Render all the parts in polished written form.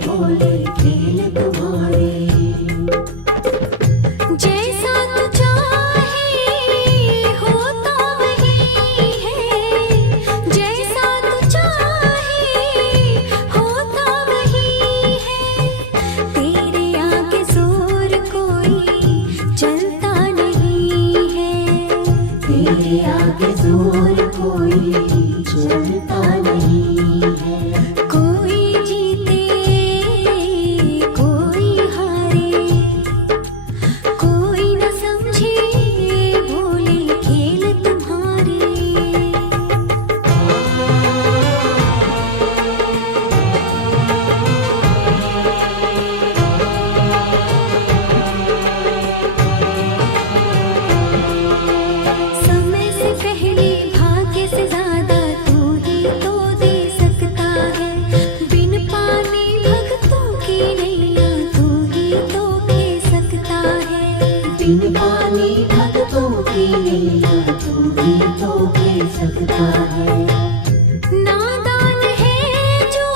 भोले खेल तुम्हारे। जैसा तू चाहे होता वही है, जैसा तू चाहे होता वही है। तेरे आगे जोर कोई चलता नहीं है, तेरे आगे जोर कोई चलता नहीं है। कोई जीते कोई हारे, कोई न समझे भोले खेल तुम्हारे। समय से पहले भाग्य से ज्यादा तू ही तो दे सकता है। बिन पानी भक्तों की नैया तू ही तो दे सकता है। बिन पानी भक्तों की नैया तू ही तो दे सकता है। नादान है जो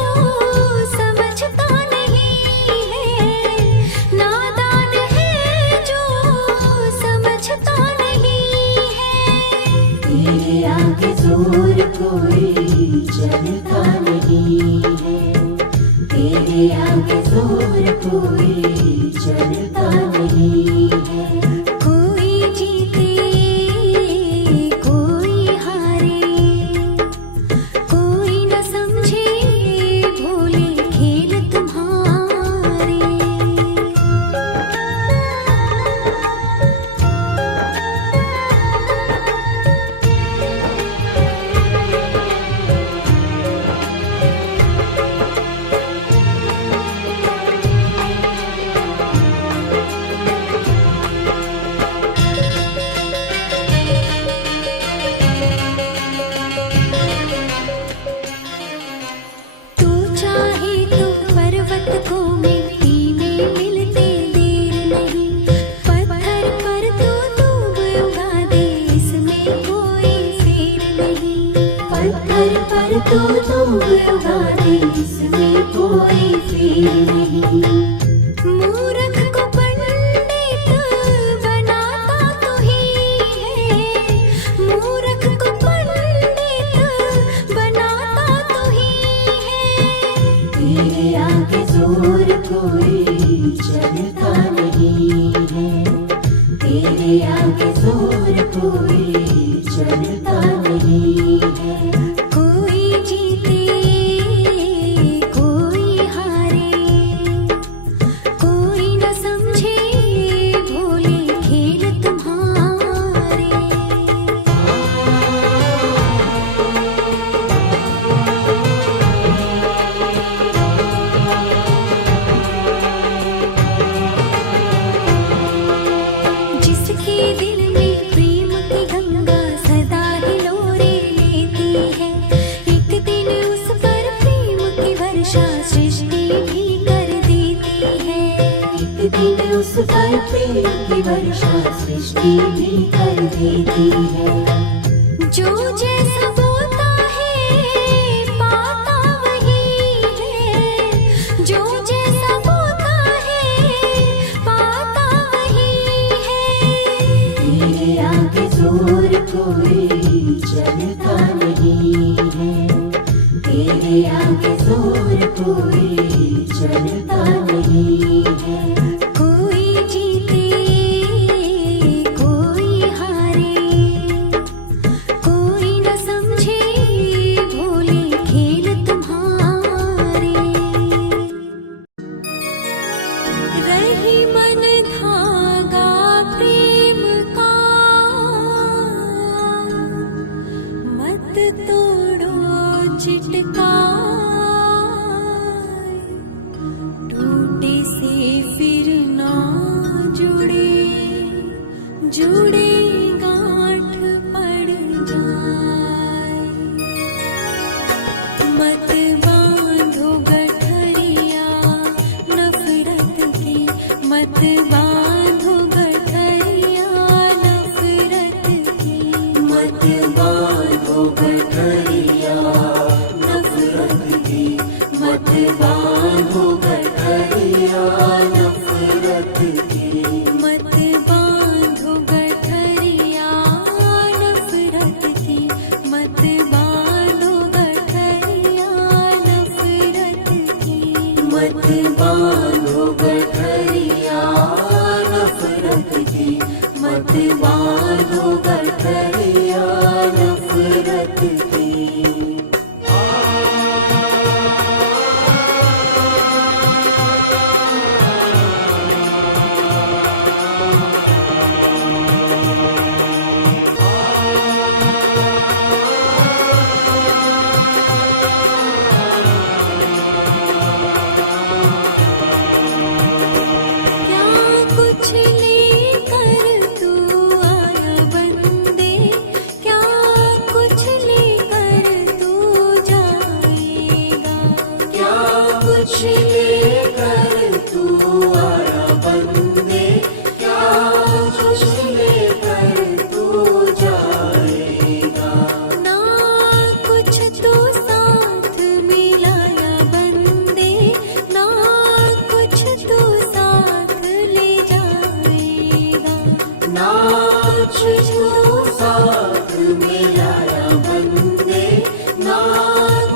समझता नहीं है, नादान है जो समझता नहीं है। तेरे आगे जोर कोई चलता नहीं है, तेरे आगे जोर कोई चलता नहीं है। कोई जीते कोई हारे, कोई न समझे भोले खेल तुम्हारे। तू चाहे तो पर्वत को मिट्टी में मिलते देर नहीं। पत्थर पर तू दूब उगा दे, इसमें कोई फेर नहीं। पत्थर पर तो तुम उगा दे, इसमें कोई फेर नहीं। मूर्ख को पंडित बनाता तू ही है, मूर्ख को पंडित बनाता तू ही है। तेरे आगे जोर कोई चलता नहीं है, तेरे आगे जोर कोई चलता नहीं है। कोई जीते कोई हारे, कोई न समझे भोले खेल तुम्हारे। जिसके दिल में प्रेम की गंगा सदा हिलोरे लेती है, एक दिन उस पर प्रेम की वर्षा सृष्टि भी कर देती है। एक दिन उस पर प्रेम की वर्षा सृष्टि भी कर देती है। जो जैसा बोता है पाता वही है, जो जैसा बोता है पाता वही है। तेरे आगे जोर कोई चलता नहीं है, तेरे आगे जोर कोई चलता नहीं है। कोई जीते कोई हारे, कोई न समझे भोले खेल तुम्हारे। रही मन धागा प्रेम का, मत तोड़ो चिटका। टूटे से फिर ना जुड़े, जुड़े गांठ पड़ जाए। मत बांधो गठरिया नफरत की, मत बांधो गठरिया नफरत की। मत बांधो गठरिया नफरत की, मत बांधो गठरिया मत बांधो गठरिया नफरत की, मत बांधो गठरिया नफरत की। कुछ लेकर तू आया बंदे, क्या कुछ लेकर तू जाएगा। ना कुछ तो साथ मिलाया बंदे, ना कुछ तो साथ ले जाएगा। ना कुछ तो साथ मिलाया बंदे, ना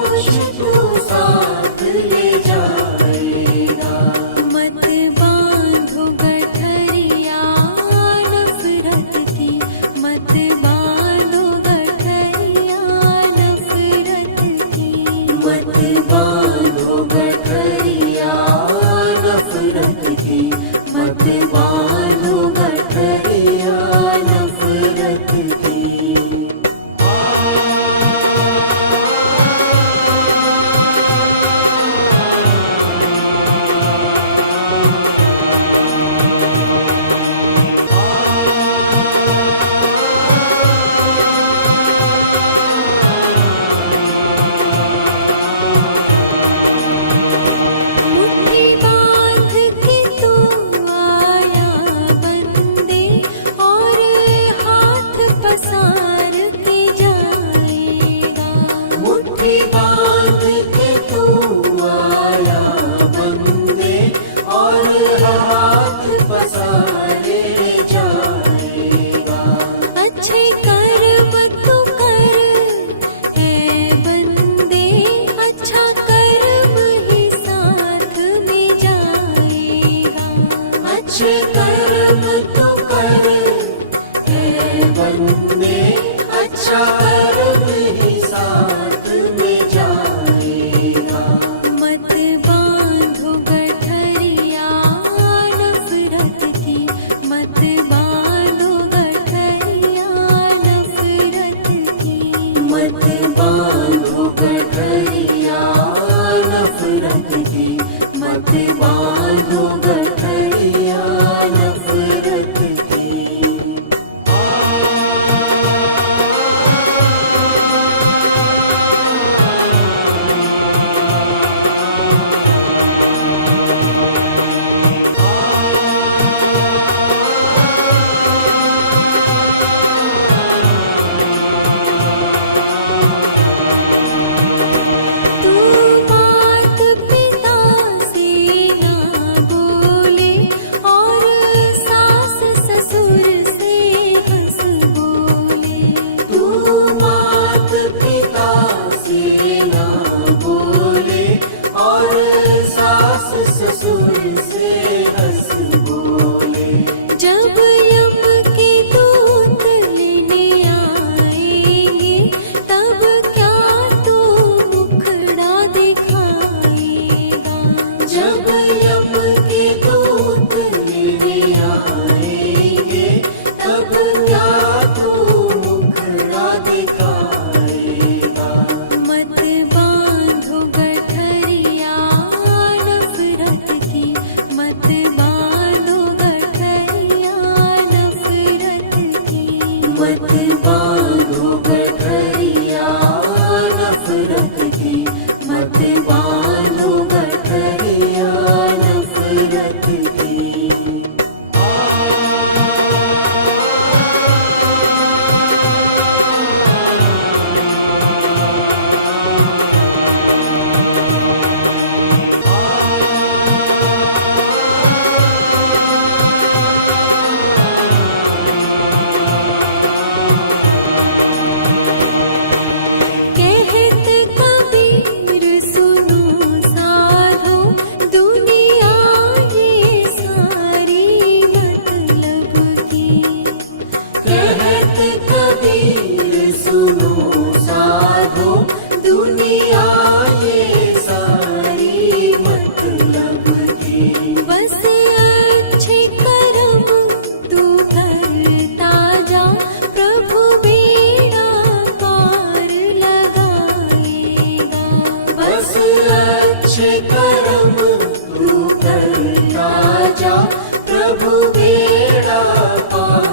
कुछ तो साथ ले जाएगा। मत बांधो गठरिया नफरत की, मत बांधो गठरिया नफरत की। मत बांधो गठरिया नफरत की, मत बांधो गठरिया नफरत की। मुट्ठी बांध के तू आया बंदे और हाथ पसारे जाएगा। अच्छे कर्म तू कर है बंदे, अच्छा कर्म ही साथ में जाएगा। अच्छे कर्म तू कर है बंदे, अच्छा कर्म ही साथ में जाएगा। मत बांधो गठरिया नफरत की, मत बांधो गठरिया नफरत की। मत बांधो गठरिया नफरत की, मत बांधो गठरिया नफरत की। तू मात पिता से ना बोल अच्छे कर्म तू करता जा, प्रभु बेड़ा पार